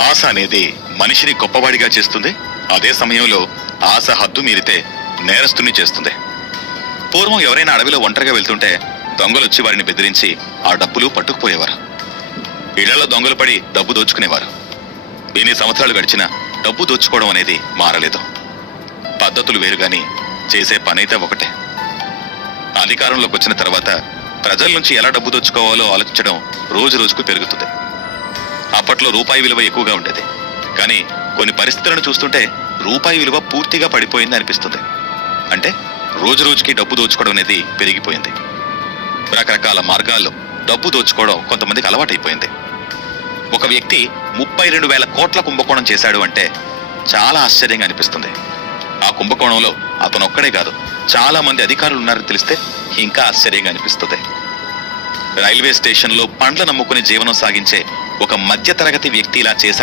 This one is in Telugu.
ఆశ అనేది మనిషిని గొప్పవాడిగా చేస్తుంది. అదే సమయంలో ఆశ హద్దు మీరితే నేరస్తుని చేస్తుంది. పూర్వం ఎవరైనా అడవిలో ఒంటరిగా వెళ్తుంటే దొంగలొచ్చి వారిని బెదిరించి ఆ డబ్బులు పట్టుకుపోయేవారు. ఇళ్లలో దొంగలు పడి డబ్బు దోచుకునేవారు. ఎన్ని సంవత్సరాలు గడిచినా డబ్బు దోచుకోవడం అనేది మారలేదు. పద్ధతులు వేరుగాని చేసే పనైతే ఒకటే. అధికారంలోకి వచ్చిన తర్వాత ప్రజల నుంచి ఎలా డబ్బు దోచుకోవాలో ఆలోచించడం రోజు రోజుకు పెరుగుతుంది. అప్పట్లో రూపాయి విలువ ఎక్కువగా ఉండేది. కానీ కొన్ని పరిస్థితులను చూస్తుంటే రూపాయి విలువ పూర్తిగా పడిపోయింది అనిపిస్తుంది. అంటే రోజు రోజుకి డబ్బు దోచుకోవడం అనేది పెరిగిపోయింది. రకరకాల మార్గాల్లో డబ్బు దోచుకోవడం కొంతమందికి అలవాటైపోయింది. ఒక వ్యక్తి 32,000 కోట్ల కుంభకోణం చేశాడు అంటే చాలా ఆశ్చర్యంగా అనిపిస్తుంది. ఆ కుంభకోణంలో అతనొక్కడే కాదు, చాలా మంది అధికారులు ఉన్నారని తెలిస్తే ఇంకా ఆశ్చర్యంగా అనిపిస్తుంది. రైల్వే స్టేషన్లో పండ్ల నమ్ముకుని జీవనం సాగించే ఒక మధ్యతరగతి వ్యక్తి ఇలా చేశాడు